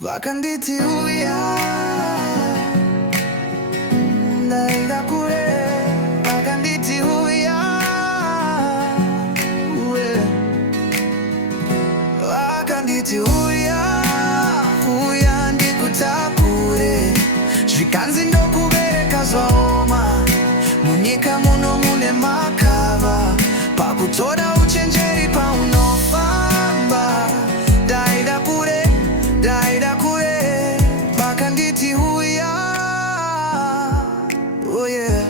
Vakanditi uya naenda kule, vakanditi uya uwe, vakanditi uya ndikutakure, zvikanzi ndokubereka zvaoma, munyika muno mune makava, pakutora uchenjeri paunofamba. Ndaida kure, vakanditi uya, oh yeah.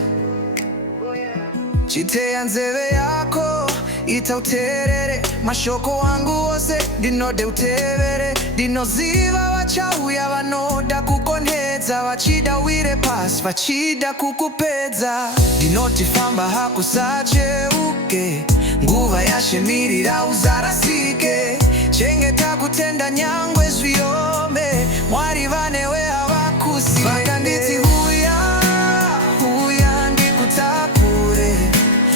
Chiteya nzeve yako itauterere, mashoko wangu wose ndinode utevere, ndinoziva vachauya vanoda kukonedza, vachidawire pasi vachida kukupedza. Ndinoti famba hakusacheuke, nguva yashemirira uzarasike, chengeta kutenda nyangwe zviome, Mwari vanewe havakusiye. Vakanditi uya ndikutakure,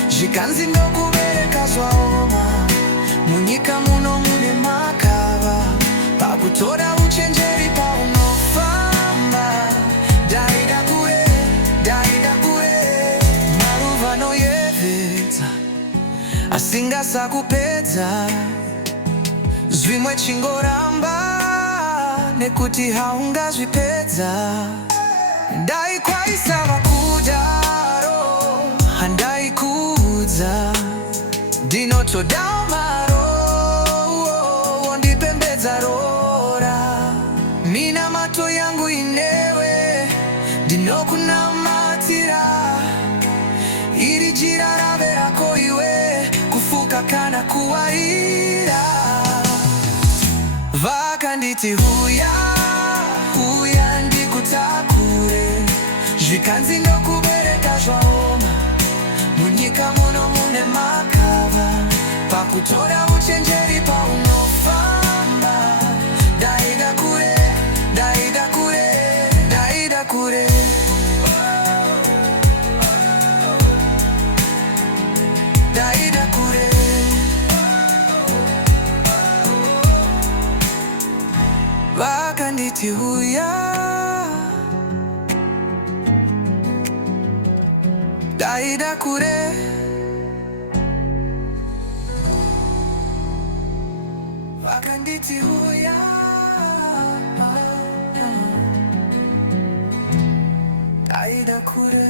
zvikanzi ndokubereka zvaoma, munyika muno mune makava, pakutora uchenjeri paunofamba. Ndaida kure, maruva anoyevedza asingasakupedza, zvimwe chingoramba nekuti haungazvipedza. Ndaikwaisa vakudaro, handaikuudza, ndinotoda maro wondipembedza rora. Mina mato yangu inewe ndinokunamatira, iri jira rave rako iwe, kufuka kana kuwarira. Vakanditi uya ndikutakure, zvikanzi ndokubereka zvaoma, munyika muno mune makava, pakutora uchenjeri paunofamba. Ndaida kure, ndaida kure, ndaida kure. Vakanditi uya, ndaida kure, vakanditi uya, ndaida kure.